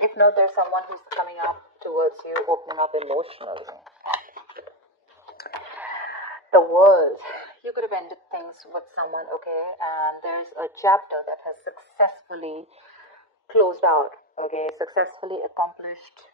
If not, there's someone who's coming up towards you, opening up emotionally. The world. You could have ended things with someone, okay, and there's a chapter that has successfully closed out, okay, successfully accomplished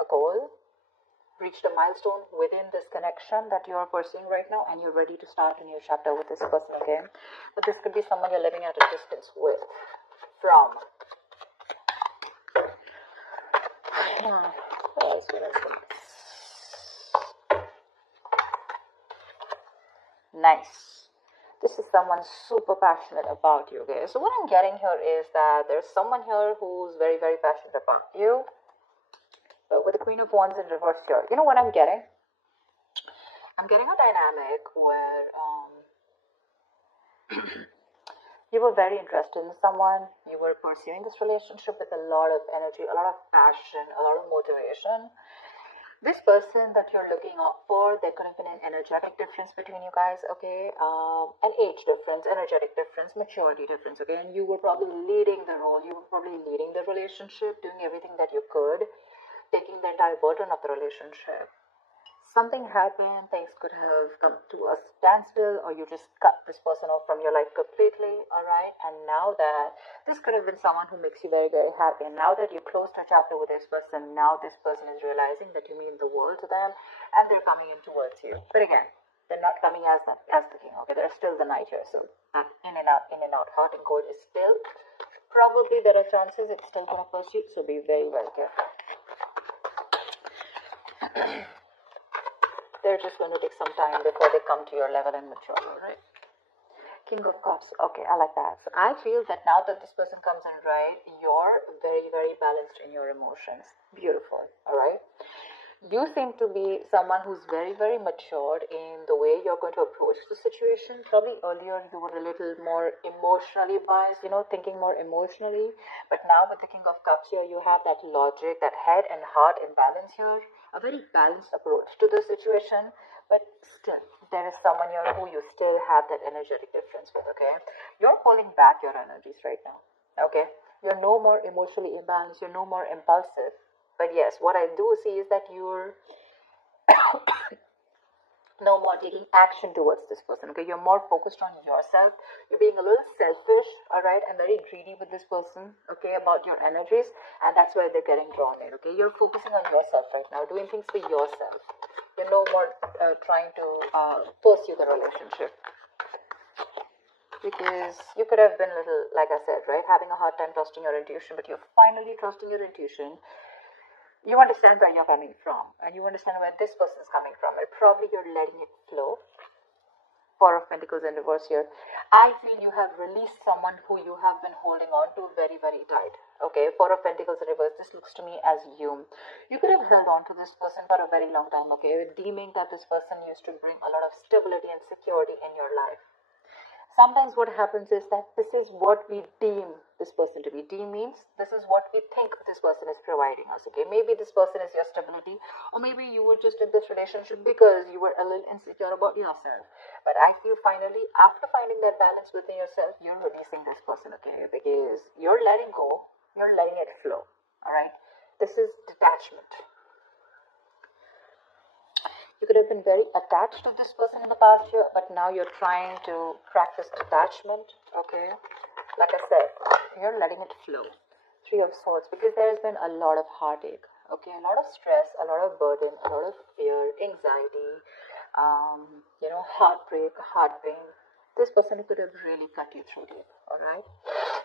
a goal, reached a milestone within this connection that you're pursuing right now, and you're ready to start a new chapter with this person, okay? But this could be someone you're living at a distance with, from. What else would I say? Nice. This is someone super passionate about you, okay? So what I'm getting here is that there's someone here who's very, very passionate about you. But with the Queen of Wands in reverse here, you know what I'm getting? I'm getting a dynamic where you were very interested in someone, you were pursuing this relationship with a lot of energy, a lot of passion, a lot of motivation. This person that you're looking out for, there could have been an energetic difference between you guys, okay? An age difference, energetic difference, maturity difference, okay? And you were probably leading the role, you were probably leading the relationship, doing everything that you could, taking the entire burden of the relationship. Something happened, things could have come to a standstill, or you just cut this person off from your life completely, alright? And now that, this could have been someone who makes you very, very happy, and now that you closed a chapter with this person, now this person is realizing that you mean the world to them, and they're coming in towards you. But again, they're not coming as the king, okay? There's still the knight here, so that in and out, heart and court is still, probably there are chances it's still going to pursue, so be very, very careful. They're just going to take some time before they come to your level and mature, right? King of Cups. Okay, I like that. So I feel that now that this person comes in, right, you're very, very balanced in your emotions. Beautiful, all right? You seem to be someone who's very, very matured in the way you're going to approach the situation. Probably earlier you were a little more emotionally biased, thinking more emotionally. But now with the King of Cups here, you have that logic, that head and heart in balance here. A very balanced approach to the situation. But still, there is someone here who you still have that energetic difference with, okay? You're pulling back your energies right now, okay? You're no more emotionally imbalanced. You're no more impulsive. But yes, what I do see is that you're no more taking action towards this person, okay? You're more focused on yourself. You're being a little selfish, all right, and very greedy with this person, okay, about your energies, and that's where they're getting drawn in, okay? You're focusing on yourself right now, doing things for yourself. You're no more trying to pursue the relationship. Because you could have been a little, like I said, right, having a hard time trusting your intuition, but you're finally trusting your intuition. You understand where you're coming from, and you understand where this person is coming from, and probably you're letting it flow. Four of Pentacles in reverse here. I feel you have released someone who you have been holding on to very, very tight. Okay, Four of Pentacles in reverse. This looks to me as you. You could have held on to this person for a very long time, okay, deeming that this person used to bring a lot of stability and security in your life. Sometimes what happens is that this is what we deem this person to be. Deem means this is what we think this person is providing us, okay? Maybe this person is your stability, or maybe you were just in this relationship because you were a little insecure about yourself. But I feel finally, after finding that balance within yourself, you're releasing this person, okay? Because you're letting go, you're letting it flow, all right? This is detachment. You could have been very attached to this person in the past year, but now you're trying to practice detachment, okay? Like I said, you're letting it flow. Three of Swords, because there's been a lot of heartache, okay? A lot of stress, a lot of burden, a lot of fear, anxiety, heartbreak, heart pain. This person could have really cut you through deep, all right?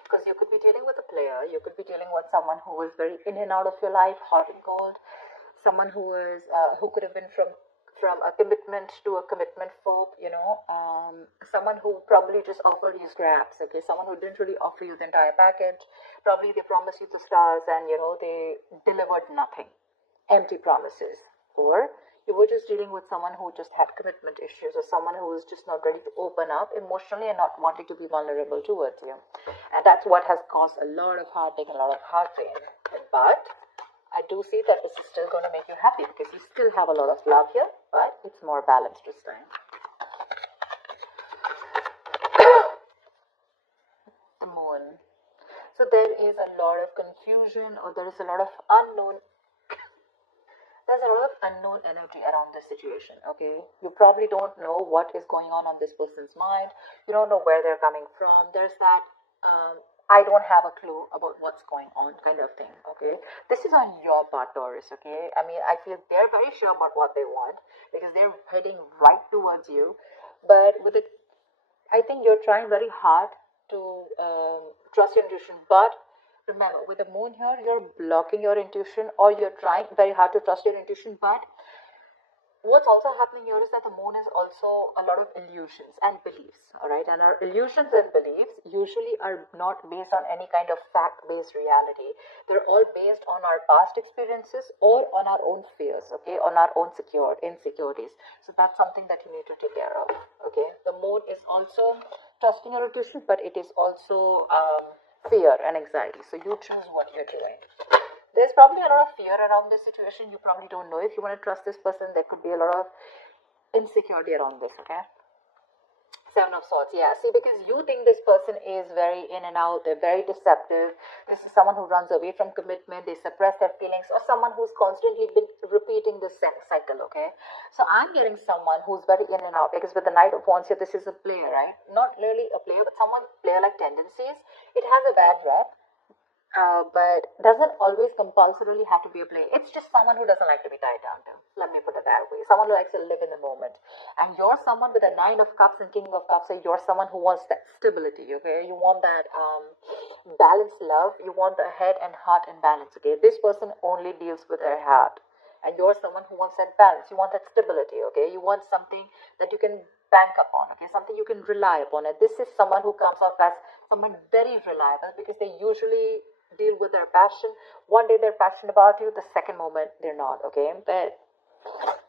Because you could be dealing with a player, you could be dealing with someone who is very in and out of your life, hot and cold, someone who could have been from a commitment to a commitment phobe, someone who probably just offered you scraps, okay, someone who didn't really offer you the entire package. Probably they promised you the stars and, they delivered nothing, empty promises. Or you were just dealing with someone who just had commitment issues, or someone who was just not ready to open up emotionally and not wanting to be vulnerable towards you. And that's what has caused a lot of heartache and a lot of heart pain. But I do see that this is still going to make you happy because you still have a lot of love here, but it's more balanced this time. The Moon. So So there is a lot of confusion, or there is a lot of unknown. There's a lot of unknown energy around this situation. Okay, you probably don't know what is going on this person's mind. You don't know where they're coming from. There's that I don't have a clue about what's going on kind of thing. Okay, this is on your part, Taurus. Okay, I mean, I feel they're very sure about what they want because they're heading right towards you, but with it, I think you're trying very hard to trust your intuition, but remember, with the moon here, you're blocking your intuition, or you're trying very hard to trust your intuition, but what's also happening here is that the moon is also a lot of illusions and beliefs, all right? And our illusions and beliefs usually are not based on any kind of fact-based reality. They're all based on our past experiences or on our own fears, okay, on our own insecurities. So that's something that you need to take care of, okay? The moon is also trusting your intuition, but it is also fear and anxiety. So you choose what you're doing. There's probably a lot of fear around this situation. You probably don't know if you want to trust this person. There could be a lot of insecurity around this, okay? Seven of Swords, yeah. See, because you think this person is very in and out, they're very deceptive. This is someone who runs away from commitment, they suppress their feelings, or someone who's constantly been repeating this cycle, okay? So I'm getting someone who's very in and out, because with the Knight of Wands here, this is a player, right? Not really a player, but someone player-like tendencies. It has a bad rep, but doesn't always compulsorily have to be a player. It's just someone who doesn't like to be tied down to. Let me put it that way. Someone who likes to live in the moment. And you're someone with a Nine of Cups and King of Cups. So you're someone who wants that stability. Okay, you want that balanced love. You want the head and heart in balance. Okay, this person only deals with their heart, and you're someone who wants that balance. You want that stability. Okay, you want something that you can bank upon. Okay, something you can rely upon. And this is someone who comes off as someone very reliable because they usually deal with their passion. One day they're passionate about you, the second moment they're not, okay? But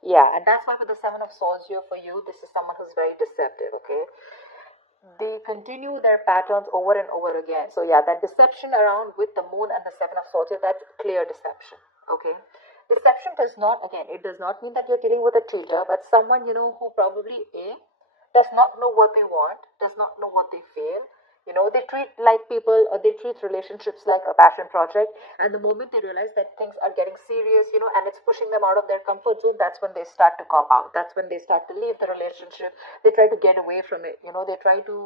yeah, and that's why with the Seven of Swords here for you, this is someone who's very deceptive, okay? They continue their patterns over and over again. So yeah, that deception around with the moon and the Seven of Swords here, that's clear deception, okay? Deception does not, again, it does not mean that you're dealing with a cheater, but someone, who probably does not know what they want, does not know what they feel. They treat like people, or they treat relationships like a passion project. And the moment they realize that things are getting serious, and it's pushing them out of their comfort zone, that's when they start to cop out. That's when they start to leave the relationship. They try to get away from it. They try to,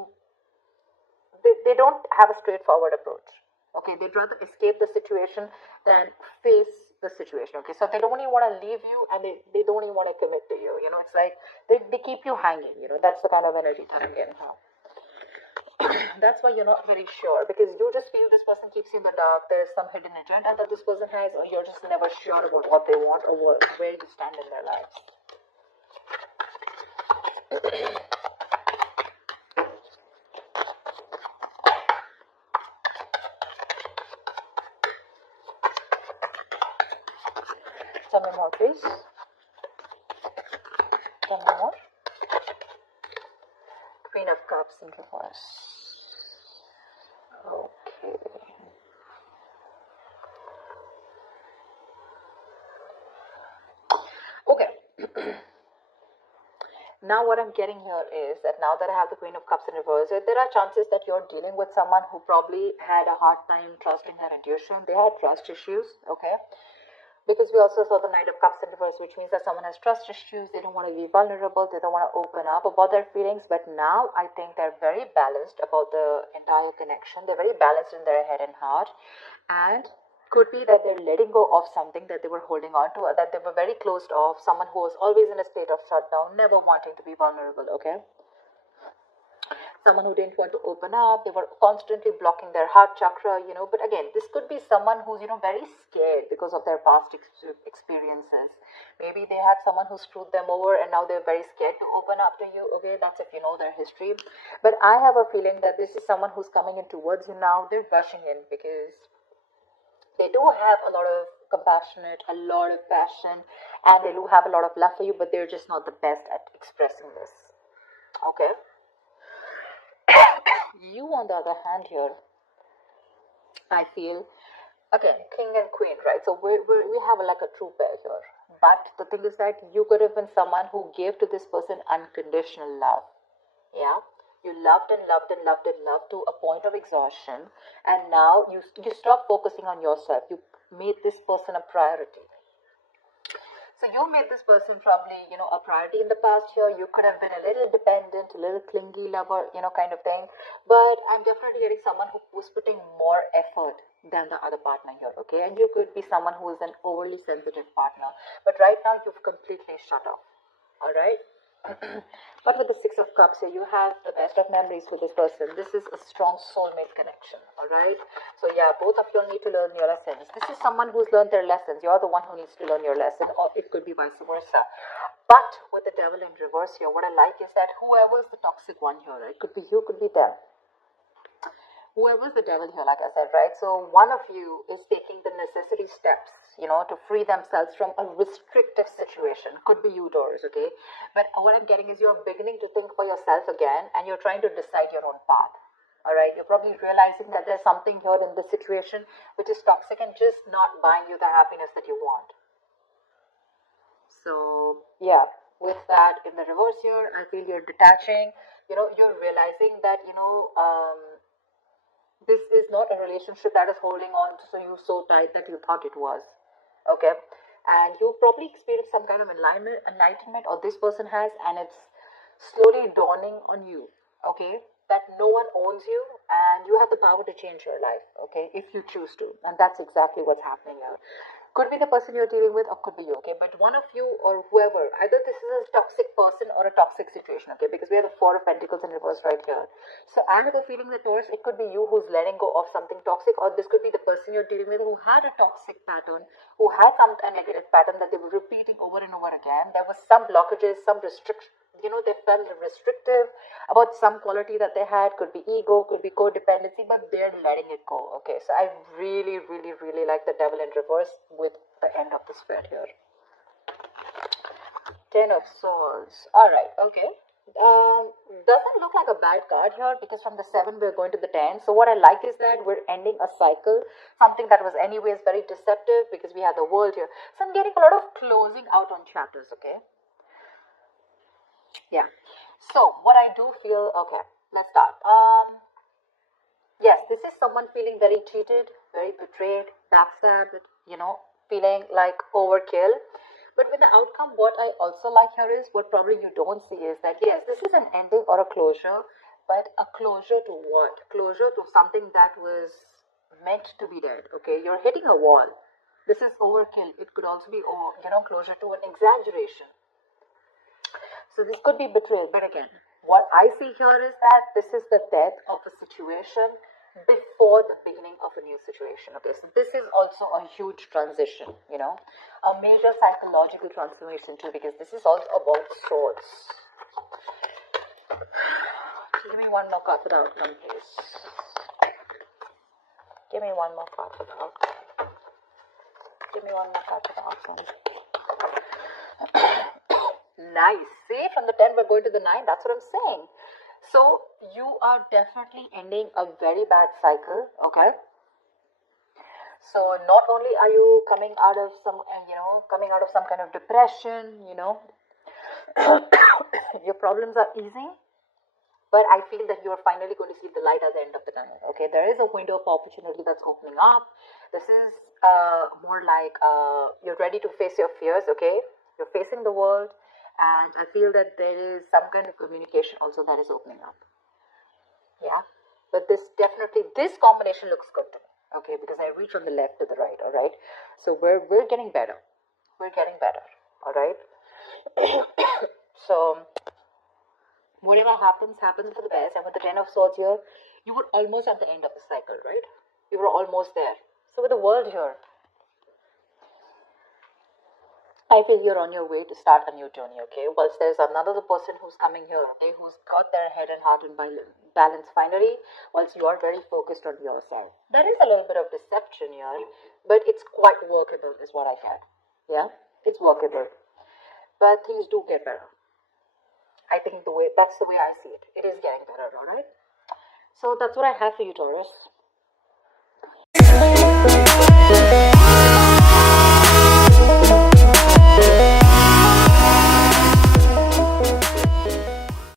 they don't have a straightforward approach. Okay, they'd rather escape the situation than face the situation. Okay, so they don't even want to leave you, and they don't even want to commit to you. It's like they keep you hanging. That's the kind of energy that I'm getting now. That's why you're not very sure, because you just feel this person keeps you in the dark. There's some hidden agenda that this person has, or you're just never sure about what they want or where you stand in their lives. Tell me more, please. Tell me more. Queen of Cups in reverse. Okay. Okay. Now what I'm getting here is that now that I have the Queen of Cups in reverse, there are chances that you're dealing with someone who probably had a hard time trusting her intuition. They had trust issues, okay? Because we also saw the Knight of Cups in reverse, which means that someone has trust issues. They don't want to be vulnerable. They don't want to open up about their feelings. But now I think they're very balanced about the entire connection. They're very balanced in their head and heart. And could be that they're letting go of something that they were holding on to, or that they were very closed off. Someone who was always in a state of shutdown, never wanting to be vulnerable, okay? Someone who didn't want to open up. They were constantly blocking their heart chakra, but again, this could be someone who's very scared because of their past experiences. Maybe they had someone who screwed them over, and now they're very scared to open up to you. Okay, that's if you know their history. But I have a feeling that this is someone who's coming in towards you now. They're rushing in because they do have a lot of compassionate, a lot of passion, and they do have a lot of love for you, but they're just not the best at expressing this, okay? You, on the other hand, here, I feel, again, king and queen, right? So we have like a true pair here. But the thing is that you could have been someone who gave to this person unconditional love. Yeah, You loved and loved and loved and loved to a point of exhaustion, and now you stop focusing on yourself. You made this person a priority. So you made this person probably, a priority in the past year. You could have been a little dependent, a little clingy lover, kind of thing. But I'm definitely getting someone who's putting more effort than the other partner here, okay? And you could be someone who is an overly sensitive partner. But right now you've completely shut off, all right? But with the Six of Cups here, you have the best of memories with this person. This is a strong soulmate connection, all right? So yeah, both of you need to learn your lessons. This is someone who's learned their lessons. You're the one who needs to learn your lesson, or it could be vice versa. But with the Devil in reverse here, what I like is that whoever's the toxic one here, right? Could be you, could be them. Whoever's the devil here, like I said, right? So one of you is taking the necessary steps, to free themselves from a restrictive situation. Could be you, Taurus, okay? But what I'm getting is you're beginning to think for yourself again, and you're trying to decide your own path. All right, you're probably realizing that there's something here in this situation which is toxic and just not buying you the happiness that you want. So yeah, with that in the reverse here, I feel you're detaching. You're realizing that this is not a relationship that is holding on to you so tight that you thought it was, okay? And you probably experienced some kind of enlightenment, or this person has, and it's slowly dawning on you, okay, that no one owns you and you have the power to change your life, okay, if you choose to. And that's exactly what's happening here. Could be the person you're dealing with, or could be you, okay? But one of you or whoever, either this is a toxic person or a toxic situation, okay? Because we have the Four of Pentacles in reverse right here. So I have a feeling that, Taurus, it could be you who's letting go of something toxic, or this could be the person you're dealing with who had a toxic pattern, who had some negative pattern that they were repeating over and over again. There was some blockages, some restriction. They felt restrictive about some quality that they had. Could be ego, could be codependency, but they're letting it go, okay? So I really, really, really like the Devil in reverse with the end of the spread here. Ten of Swords. All right, okay. Doesn't look like a bad card here, because from the 7 we're going to the 10. So what I like is that we're ending a cycle, something that was anyways very deceptive, because we have the World here. So I'm getting a lot of closing out on chapters, okay? Yeah. So what I do feel, okay, let's start. Yes, this is someone feeling very cheated, very betrayed, backstabbed, feeling like overkill. But with the outcome, what I also like here is, what probably you don't see is that, yes, this is an ending or a closure, but a closure to what? Closure to something that was meant to be dead, okay? You're hitting a wall. This is overkill. It could also be, closure to an exaggeration. So this could be betrayal, but again, what I see here is that this is the death of a situation before the beginning of a new situation. Okay, so this is also a huge transition, a major psychological transformation too, because this is also about swords. Give me one more card for the outcome, please. Give me one more card for the outcome. Give me one more card for the outcome. Nice. See, from the 10 we're going to the 9. That's what I'm saying. So you are definitely ending a very bad cycle, okay? So not only are you coming out of some kind of depression, your problems are easing, but I feel that you are finally going to see the light at the end of the tunnel, okay? There is a window of opportunity that's opening up. This is more like you're ready to face your fears, okay? You're facing the world. And I feel that there is some kind of communication also that is opening up. Yeah. But this combination looks good to me. Okay, because I reach from the left to the right, all right? So we're getting better. We're getting better. All right? So whatever happens for the best. And with the 10 of Swords here, you were almost at the end of the cycle, right? You were almost there. So with the World here, I feel you're on your way to start a new journey, okay? Whilst there's another person who's coming here, okay, who's got their head and heart in balance finally, whilst you are very focused on yourself. There is a little bit of deception here, but it's quite workable is what I get. Yeah? It's workable. But things do get better. I think that's the way I see it. It is getting better, alright? So that's what I have for you, Taurus.